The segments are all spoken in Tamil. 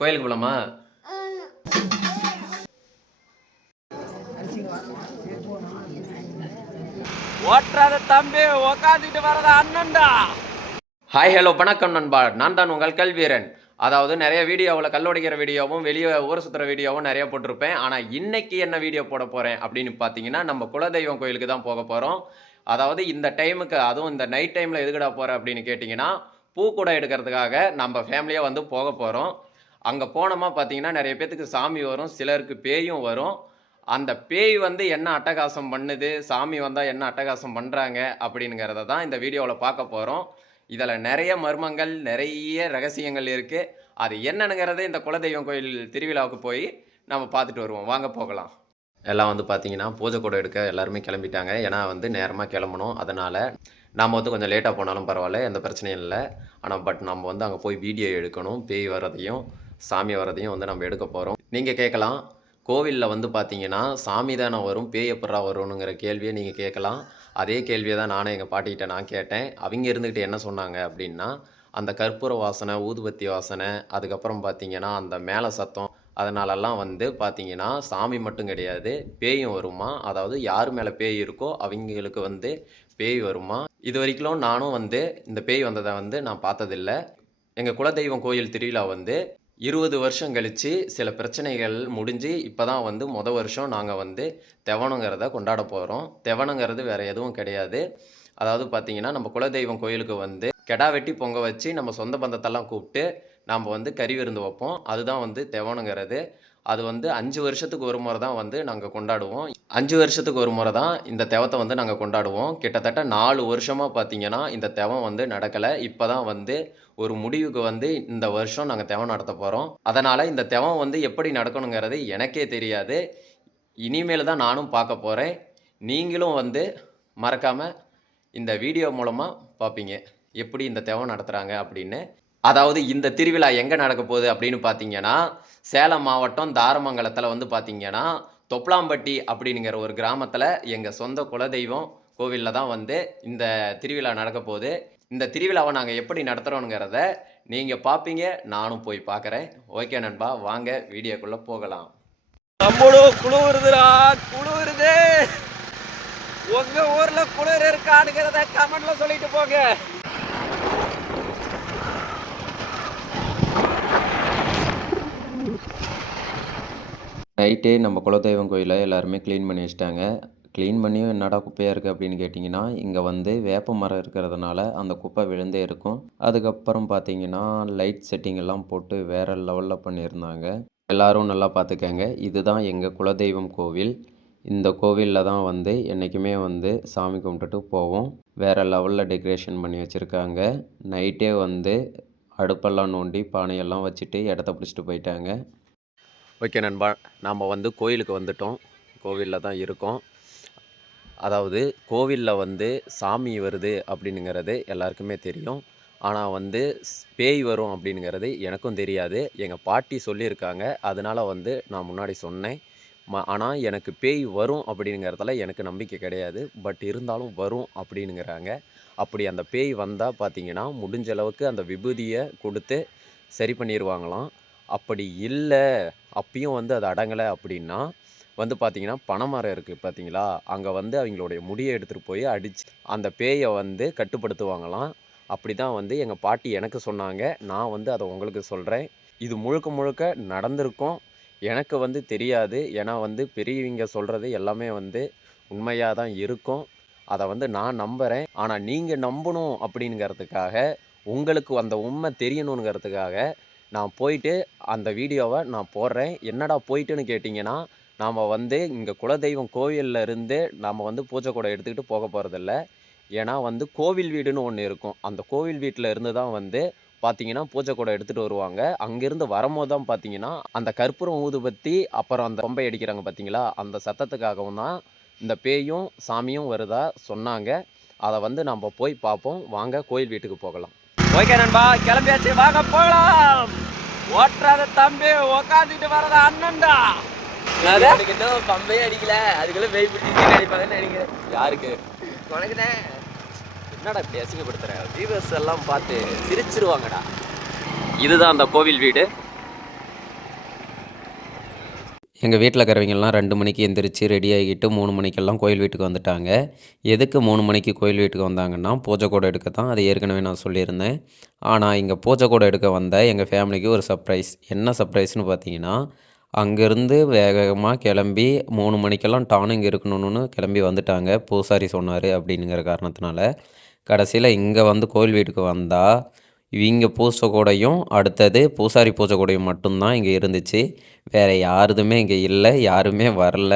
கோயிலுக்கு போலாமா? ஓட்டுறாத தம்பி உக்காந்துட்டு வரத அண்ணன்டா. ஹாய் ஹலோ வணக்கம் நண்பா, நான் தான் உங்கள் கல்வீரன். அதாவது நிறைய வீடியோவில் கல்லொடைக்கிற வீடியோவும் வெளியே ஊர் சுற்றுற வீடியோவும் நிறைய போட்டிருப்பேன். ஆனால் இன்னைக்கு என்ன வீடியோ போட போகிறேன் அப்படின்னு பார்த்தீங்கன்னா, நம்ம குலதெய்வம் கோயிலுக்கு தான் போக போகிறோம். அதாவது இந்த டைமுக்கு, அதுவும் இந்த நைட் டைமில் எதுக்கடா போகிறேன் அப்படின்னு கேட்டிங்கன்னா, பூக்கூடை எடுக்கிறதுக்காக நம்ம ஃபேமிலியாக வந்து போக போகிறோம். அங்கே போனோமா பார்த்தீங்கன்னா நிறைய பேத்துக்கு சாமி வரும், சிலருக்கு பேயும் வரும். அந்த பேய் வந்து என்ன அட்டகாசம் பண்ணுது, சாமி வந்தால் என்ன அட்டகாசம் பண்ணுறாங்க அப்படிங்கிறத தான் இந்த வீடியோவில் பார்க்க போகிறோம். இதில் நிறைய மர்மங்கள், நிறைய ரகசியங்கள் இருக்குது. அது என்னங்கிறத இந்த குலதெய்வம் கோயில் திருவிழாவுக்கு போய் நம்ம பார்த்துட்டு வருவோம். வாங்க போகலாம். எல்லாம் வந்து பார்த்தீங்கன்னா பூஜை கூட எடுக்க எல்லாருமே கிளம்பிட்டாங்க. ஏன்னா வந்து நேரமாக கிளம்பணும். அதனால் நாம் வந்து கொஞ்சம் லேட்டாக போனாலும் பரவாயில்ல, எந்த பிரச்சனையும் இல்லை. ஆனால் நம்ம வந்து அங்கே போய் வீடியோ எடுக்கணும். பேய் வர்றதையும் சாமி வர்றதையும் வந்து நம்ம எடுக்க போகிறோம். நீங்கள் கேட்கலாம், கோவிலில் வந்து பார்த்தீங்கன்னா சாமி தானே வரும், பேய் எப்படா வரும்னுங்கிற கேள்வியை நீங்கள் கேட்கலாம். அதே கேள்வியை தான் நானும் எங்கள் பாட்டிக்கிட்ட நான் கேட்டேன். அவங்க இருந்துக்கிட்டு என்ன சொன்னாங்க அப்படின்னா, அந்த கற்பூர வாசனை, ஊதுபத்தி வாசனை, அதுக்கப்புறம் பார்த்தீங்கன்னா அந்த மேலே சத்தம், அதனாலெல்லாம் வந்து பார்த்தீங்கன்னா சாமி மட்டும் கிடையாது, பேயும் வருமா. அதாவது யார் மேலே பேய் இருக்கோ அவங்களுக்கு வந்து பேய் வருமா. இது வரைக்கும் நானும் வந்து இந்த பேய் வந்ததை வந்து நான் பார்த்ததில்லை. எங்கள் குலதெய்வம் கோயில் திருவிழா வந்து 20 வருஷம் கழித்து சில பிரச்சனைகள் முடிஞ்சு இப்போ தான் வந்து வருஷம் நாங்கள் வந்து தெவனங்கிறத கொண்டாட போகிறோம். தெவனங்கிறது வேறு எதுவும் கிடையாது. அதாவது பார்த்திங்கன்னா, நம்ம குலதெய்வம் கோயிலுக்கு வந்து கெடா வெட்டி பொங்க வச்சு நம்ம சொந்த பந்தத்தெல்லாம் கூப்பிட்டு நாம் வந்து கறி விருந்து வைப்போம். அதுதான் வந்து தெவனங்கிறது. அது வந்து 5 வருஷத்துக்கு ஒரு முறை தான் வந்து நாங்கள் கொண்டாடுவோம். 5 வருஷத்துக்கு ஒரு முறை தான் இந்த தெவத்தை வந்து நாங்கள் கொண்டாடுவோம். கிட்டத்தட்ட 4 வருஷமாக பார்த்திங்கன்னா இந்த தெவம் வந்து நடக்கலை. இப்போ தான் வந்து ஒரு முடிவுக்கு வந்து இந்த வருஷம் நாங்கள் தெவம் நடத்த போகிறோம். அதனால் இந்த தெவம் வந்து எப்படி நடக்கணுங்கிறது எனக்கே தெரியாது. இனிமேல் தான் நானும் பார்க்க போகிறேன். நீங்களும் வந்து மறக்காமல் இந்த வீடியோ மூலமாக பார்ப்பீங்க எப்படி இந்த தெவம் நடத்துகிறாங்க அப்படின்னு. அதாவது இந்த திருவிழா எங்கே நடக்க போகுது அப்படின்னு பார்த்தீங்கன்னா, சேலம் மாவட்டம் தாரமங்கலத்தில் வந்து பார்த்தீங்கன்னா தொப்லாம்பட்டி அப்படிங்கிற ஒரு கிராமத்தில் எங்கள் சொந்த குலதெய்வம் கோவிலில் தான் வந்து இந்த திருவிழா நடக்க போகுது. இந்த திருவிழாவை நாங்கள் எப்படி நடத்துகிறோங்கிறத நீங்கள் பார்ப்பீங்க, நானும் போய் பார்க்குறேன். ஓகே நண்பா, வாங்க வீடியோக்குள்ளே போகலாம். நம்மளோ குளிருதுடா, குளிருது. உங்கள் ஊரில் குளிர் இருக்கானுங்கிறத கமெண்ட்டில் சொல்லிட்டு போங்க. நைட்டே நம்ம குலதெய்வம் கோயிலை எல்லாருமே க்ளீன் பண்ணி வச்சிட்டாங்க. க்ளீன் பண்ணியும் என்னடா குப்பையாக இருக்குது அப்படின்னு கேட்டிங்கன்னா, இங்கே வந்து வேப்ப மரம் இருக்கிறதுனால அந்த குப்பை விழுந்தே இருக்கும். அதுக்கப்புறம் பார்த்தீங்கன்னா லைட் செட்டிங் எல்லாம் போட்டு வேறு லெவலில் பண்ணியிருந்தாங்க. எல்லோரும் நல்லா பார்த்துக்கங்க. இதுதான் எங்கள் குலதெய்வம் கோவில். இந்த கோவிலில் தான் வந்து என்றைக்குமே வந்து சாமி கும்பிட்டுட்டு போவோம். வேறு லெவலில் டெக்கரேஷன் பண்ணி வச்சுருக்காங்க. நைட்டே வந்து அடுப்பெல்லாம் நோண்டி பானையெல்லாம் வச்சுட்டு இடத்த பிடிச்சிட்டு போயிட்டாங்க. ஓகே நண்பா, நாம் வந்து கோயிலுக்கு வந்துட்டோம். கோவிலில் தான் இருக்கோம். அதாவது கோவிலில் வந்து சாமி வருது அப்படின்னுங்கிறது எல்லாருக்குமே தெரியும். ஆனால் வந்து பேய் வரும் அப்படின்னுங்கிறது எனக்கும் தெரியாது. எங்கள் பாட்டி சொல்லியிருக்காங்க, அதனால் வந்து நான் முன்னாடி சொன்னேன். ஆனால் எனக்கு பேய் வரும் அப்படிங்கிறதுல எனக்கு நம்பிக்கை கிடையாது. பட் இருந்தாலும் வரும் அப்படின்னுங்கிறாங்க. அப்படி அந்த பேய் வந்தால் பார்த்தீங்கன்னா, முடிஞ்ச அளவுக்கு அந்த விபூதியை கொடுத்து சரி பண்ணிடுவாங்களாம். அப்படி இல்லை, அப்பயும் வந்து அது அடங்கலை அப்படின்னா வந்து பார்த்திங்கன்னா, பனைமரம் இருக்குது பார்த்தீங்களா, அங்கே வந்து அவங்களுடைய முடியை எடுத்துகிட்டு போய் அடித்து அந்த பேயை வந்து கட்டுப்படுத்துவாங்களாம். அப்படி தான் வந்து எங்கள் பாட்டி எனக்கு சொன்னாங்க. நான் வந்து அதை உங்களுக்கு சொல்கிறேன். இது முழுக்க முழுக்க நடந்திருக்கும். எனக்கு வந்து தெரியாது. ஏன்னா வந்து பெரியவங்க சொல்கிறது எல்லாமே வந்து உண்மையாக தான் இருக்கும். அதை வந்து நான் நம்புகிறேன். ஆனால் நீங்கள் நம்பணும் அப்படிங்கிறதுக்காக, உங்களுக்கு அந்த உண்மை தெரியணுங்கிறதுக்காக நான் போயிட்டு அந்த வீடியோவை நான் போடுறேன். என்னடா போயிட்டுன்னு கேட்டிங்கன்னா, நாம் வந்து இங்கே குலதெய்வம் கோவிலில் இருந்து நாம் வந்து பூஜை கூட எடுத்துக்கிட்டு போக போகிறதில்ல. ஏன்னா வந்து கோவில் வீடுன்னு ஒன்று இருக்கும். அந்த கோவில் வீட்டில் இருந்து தான் வந்து பார்த்தீங்கன்னா பூஜை கூட எடுத்துகிட்டு வருவாங்க. அங்கேருந்து வரும்போது தான் பார்த்தீங்கன்னா, அந்த கற்பூரம் ஊதுபத்தி அப்புறம் அந்த கொம்பை அடிக்கிறாங்க பார்த்தீங்களா, அந்த சத்தத்துக்காகவும் தான் இந்த பேயும் சாமியும் வருதா சொன்னாங்க. அதை வந்து நம்ம போய் பார்ப்போம். வாங்க கோயில் வீட்டுக்கு போகலாம். ஓகே நண்பா, கிளம்பியாச்சு, வாங்க போகலாம். ஓட்டுறாத தம்பி உக்காந்துட்டு வரத அண்ணன்டா. எனக்கு இன்னும் பம்பையே அடிக்கல, அதுக்குள்ள வெய் பிடிச்சி அடிப்பாங்கன்னு நினைக்கிறேன். யாருக்கு? உனக்கு தான். என்னடா இப்படி அசிங்கப்படுத்துற? வியூவர்ஸ் எல்லாம் பார்த்து சிரிச்சிருவாங்கடா. இதுதான் அந்த கோவில் வீடு. எங்கள் வீட்டில் இருக்கிறவங்கெல்லாம் 2 மணிக்கு எந்திரிச்சு ரெடி ஆகிட்டு 3 மணிக்கெல்லாம் கோயில் வீட்டுக்கு வந்துட்டாங்க. எதுக்கு 3 மணிக்கு கோயில் வீட்டுக்கு வந்தாங்கன்னா, பூஜை கூடை எடுக்க தான். அது ஏற்கனவே நான் சொல்லியிருந்தேன். ஆனால் இங்கே பூஜை கூடை எடுக்க வந்த எங்கள் ஃபேமிலிக்கு ஒரு சர்ப்ரைஸ். என்ன சர்ப்ரைஸ்னு பார்த்தீங்கன்னா, அங்கேருந்து வேக வேகமாக கிளம்பி 3 மணிக்கெல்லாம் டான்னு இங்கே இருக்கணும்னு கிளம்பி வந்துட்டாங்க. பூசாரி சொன்னார் அப்படிங்கிற காரணத்தினால. கடைசியில் இங்கே வந்து கோயில் வீட்டுக்கு வந்தால் இவங்க பூஜை கூடையும் அடுத்தது பூசாரி பூஜை கூடையும் மட்டும்தான் இங்கே இருந்துச்சு. வேறு யாருதுமே இங்கே இல்லை, யாருமே வரல.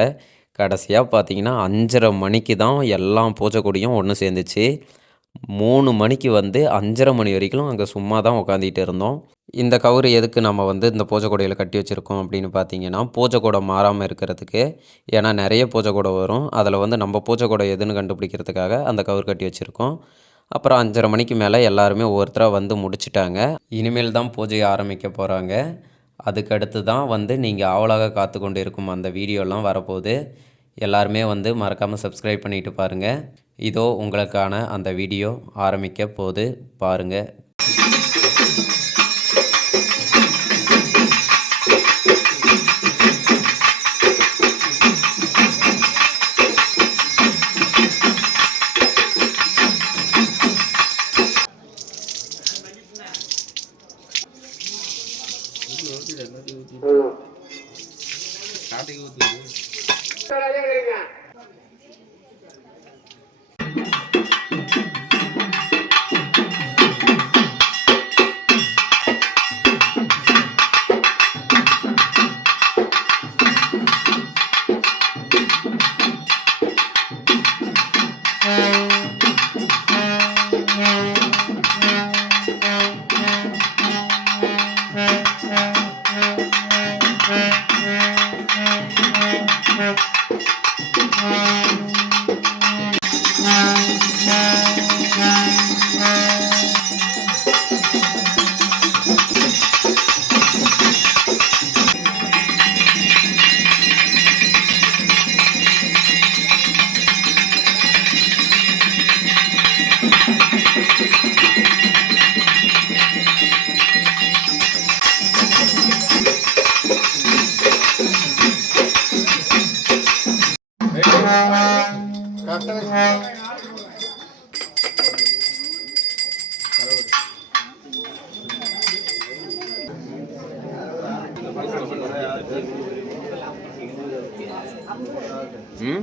கடைசியாக பார்த்தீங்கன்னா 5:30 மணிக்கு தான் எல்லா பூஜை கூடையும் ஒன்று சேர்ந்துச்சு. 3 மணிக்கு வந்து 5:30 மணி வரைக்கும் அங்கே சும்மா தான் உட்காந்துட்டு இருந்தோம். இந்த கவுரு எதுக்கு நம்ம வந்து இந்த பூஜை கூடையில் கட்டி வச்சுருக்கோம் அப்படின்னு பார்த்தீங்கன்னா, பூஜை கூடை மாறாமல் இருக்கிறதுக்கு. ஏன்னா நிறைய பூஜை கூடை வரும், அதில் வந்து நம்ம பூஜை கூடை எதுன்னு கண்டுபிடிக்கிறதுக்காக அந்த கவுரு கட்டி வச்சுருக்கோம். அப்புறம் 5:30 மணிக்கு மேலே எல்லாருமே ஒவ்வொருத்தராக வந்து முடிச்சிட்டாங்க. இனிமேல் தான் பூஜையை ஆரம்பிக்க போகிறாங்க. அதுக்கடுத்து தான் வந்து நீங்கள் ஆவலாக காத்து கொண்டு இருக்கும் அந்த வீடியோலாம் வரப்போகுது. எல்லாருமே வந்து மறக்காமல் சப்ஸ்கிரைப் பண்ணிட்டு பாருங்கள். இதோ உங்களுக்கான அந்த வீடியோ ஆரம்பிக்க போகுது, பாருங்கள். ம்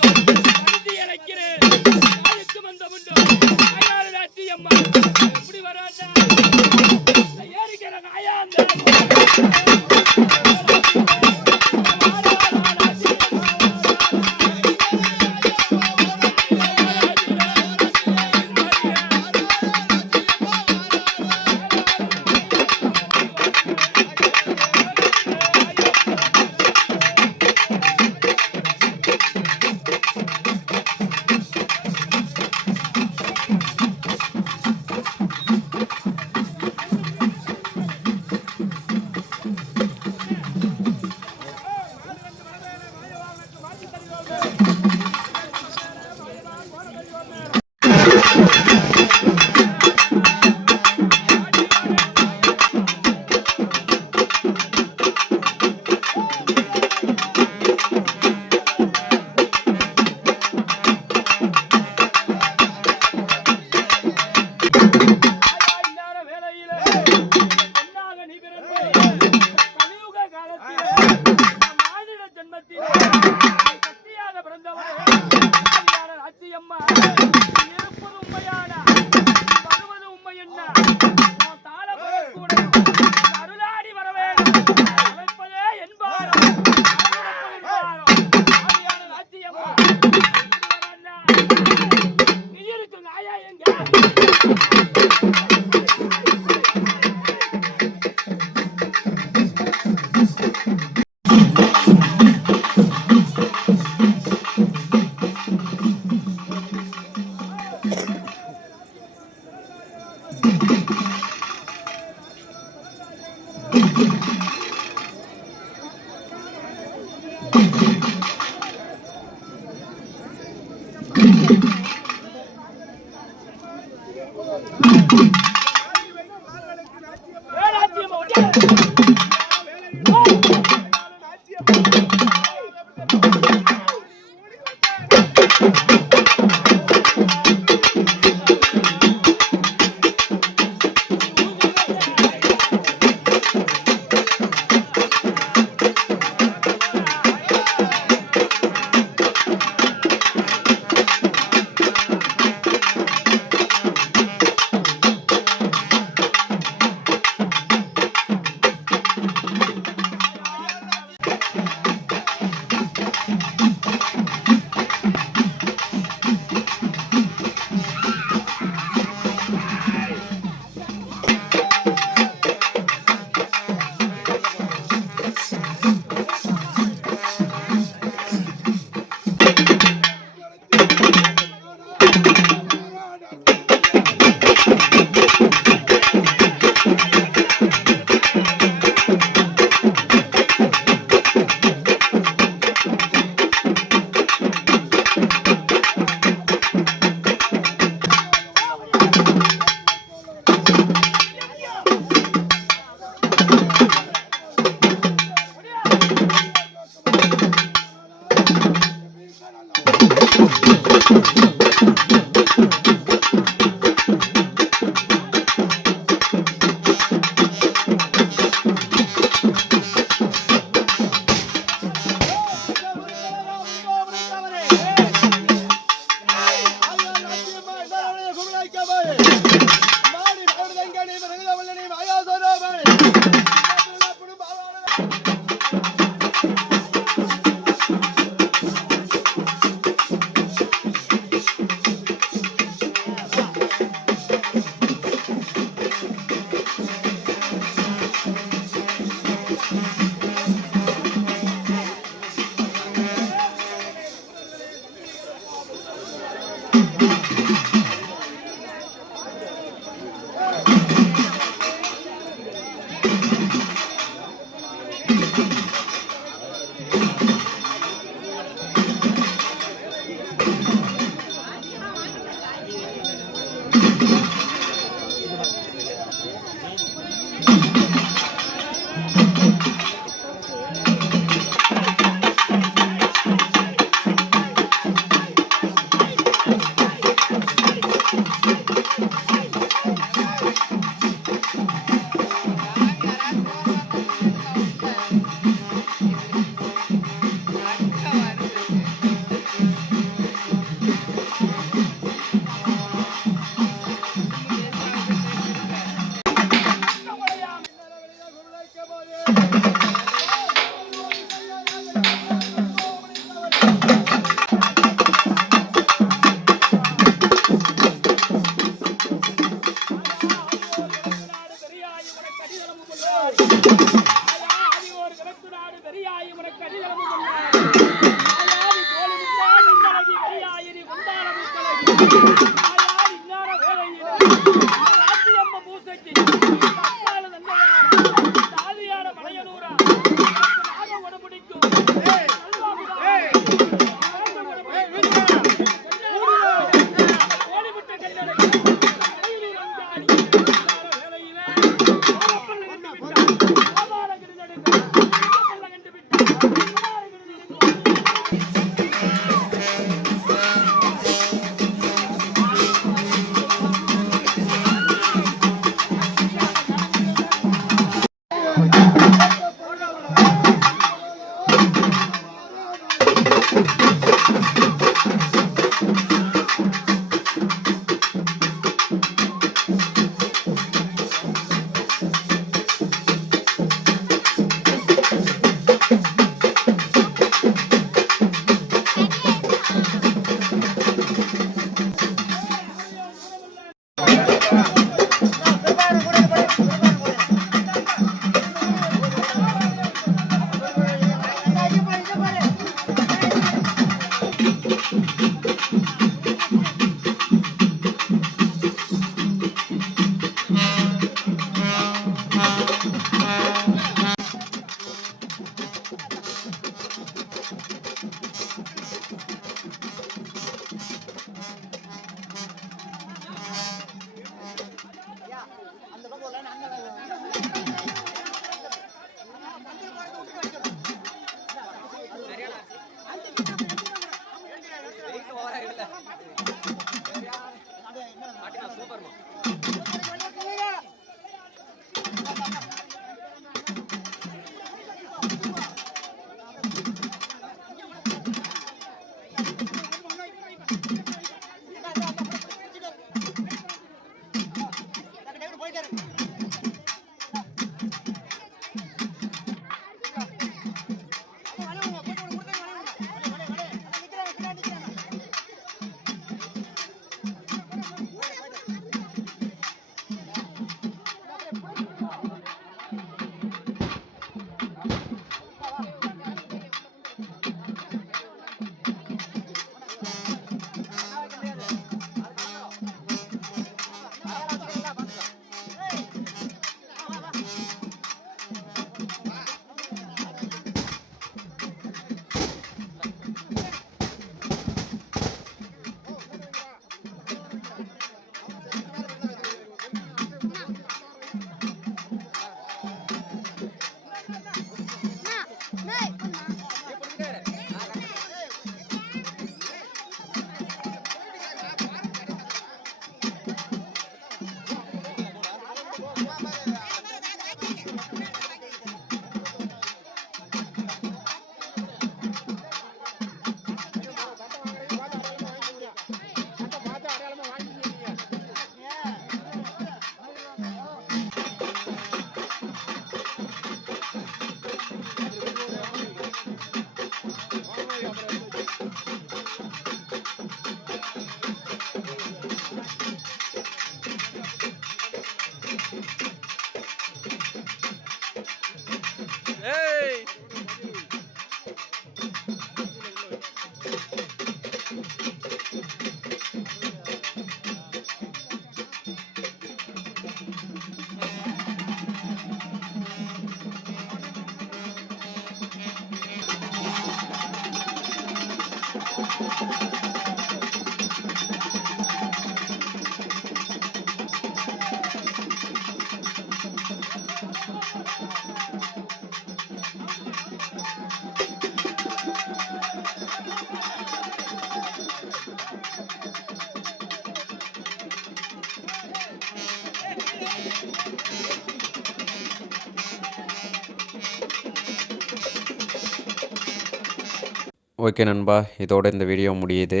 ஓகே நண்பா, இதோட இந்த வீடியோ முடியுது.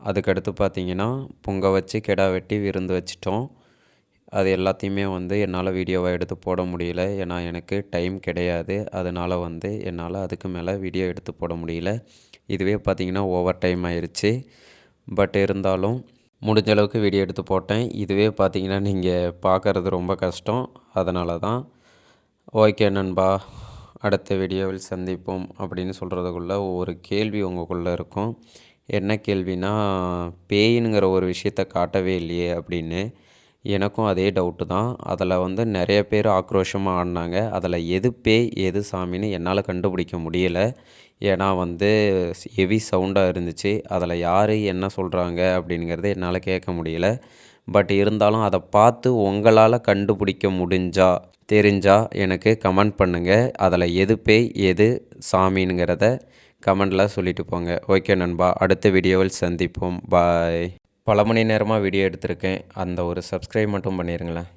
அதுக்கடுத்து பார்த்தீங்கன்னா பொங்க வச்சு கிடா வெட்டி விருந்து வச்சிட்டோம். அது எல்லாத்தையுமே வந்து என்னால் வீடியோவை எடுத்து போட முடியல. ஏன்னா எனக்கு டைம் கிடையாது. அதனால் வந்து என்னால் அதுக்கு மேலே வீடியோ எடுத்து போட முடியல. இதுவே பார்த்திங்கன்னா ஓவர் டைம் ஆயிடுச்சு. பட் இருந்தாலும் முடிஞ்ச அளவுக்கு வீடியோ எடுத்து போட்டேன். இதுவே பார்த்திங்கன்னா நீங்கள் பார்க்குறது ரொம்ப கஷ்டம். அதனால தான். ஓகே நண்பா, அடுத்த வீடியோவில் சந்திப்போம் அப்படின்னு சொல்கிறதுக்குள்ளே ஒரு கேள்வி உங்களுக்குள்ளே இருக்கும். என்ன கேள்வினா, பேயினுங்கிற ஒரு விஷயத்த காட்டவே இல்லையே அப்படின்னு. எனக்கும் அதே டவுட்டு தான். அதில் வந்து நிறைய பேர் ஆக்ரோஷமாக ஆடினாங்க. அதில் எது பேய் எது சாமின்னு என்னால் கண்டுபிடிக்க முடியலை. ஏன்னா வந்து ஹெவி சவுண்டாக இருந்துச்சு. அதில் யார் என்ன சொல்கிறாங்க அப்படிங்கிறது என்னால் கேட்க முடியல. பட் இருந்தாலும் அதை பார்த்து உங்களால் கண்டுபிடிக்க தெரிஞ்சால் எனக்கு கமெண்ட் பண்ணுங்கள். அதில் எது பேய் எது சாமிங்கிறத கமெண்டில் சொல்லிட்டு போங்க. ஓகே நண்பா, அடுத்த வீடியோவில் சந்திப்போம். பாய். பல மணி நேரமாக வீடியோ எடுத்திருக்கேன். அந்த ஒரு சப்ஸ்கிரைப் மட்டும் பண்ணிடுங்களேன்.